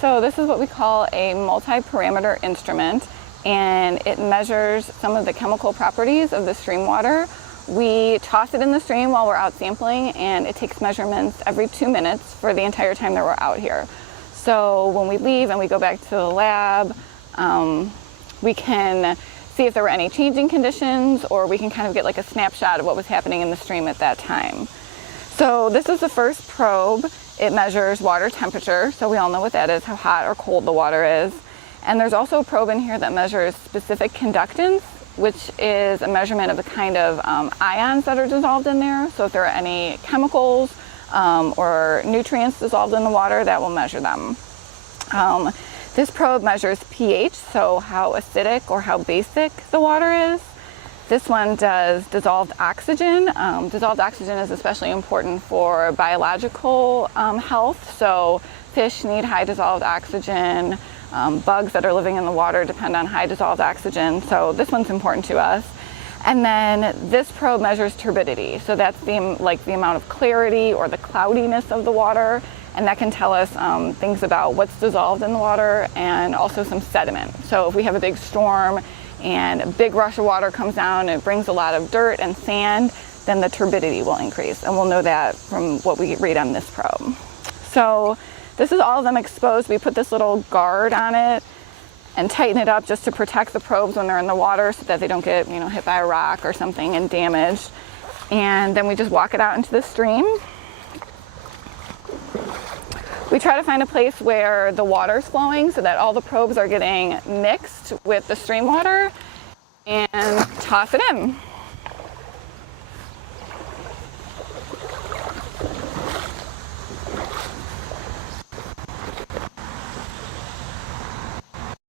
So this is what we call a multi-parameter instrument, and it measures some of the chemical properties of the stream water. We toss it in the stream while we're out sampling, and it takes measurements every 2 minutes for the entire time that we're out here. So when we leave and we go back to the lab, we can see if there were any changing conditions, or we can kind of get like a snapshot of what was happening in the stream at that time. So this is the first probe. It measures water temperature, so we all know what that is, how hot or cold the water is. And there's also a probe in here that measures specific conductance, which is a measurement of the kind of ions that are dissolved in there. So if there are any chemicals or nutrients dissolved in the water, that will measure them. This probe measures pH, so how acidic or how basic the water is. This one does dissolved oxygen. Dissolved oxygen is especially important for biological health. So fish need high dissolved oxygen. Bugs that are living in the water depend on high dissolved oxygen. So this one's important to us. And then this probe measures turbidity. So that's the amount of clarity or the cloudiness of the water. And that can tell us things about what's dissolved in the water and also some sediment. So if we have a big storm and a big rush of water comes down and it brings a lot of dirt and sand, then the turbidity will increase. And we'll know that from what we read on this probe. So this is all of them exposed. We put this little guard on it and tighten it up just to protect the probes when they're in the water so that they don't get, hit by a rock or something and damaged. And then we just walk it out into the stream. We try to find a place where the water's flowing so that all the probes are getting mixed with the stream water and toss it in.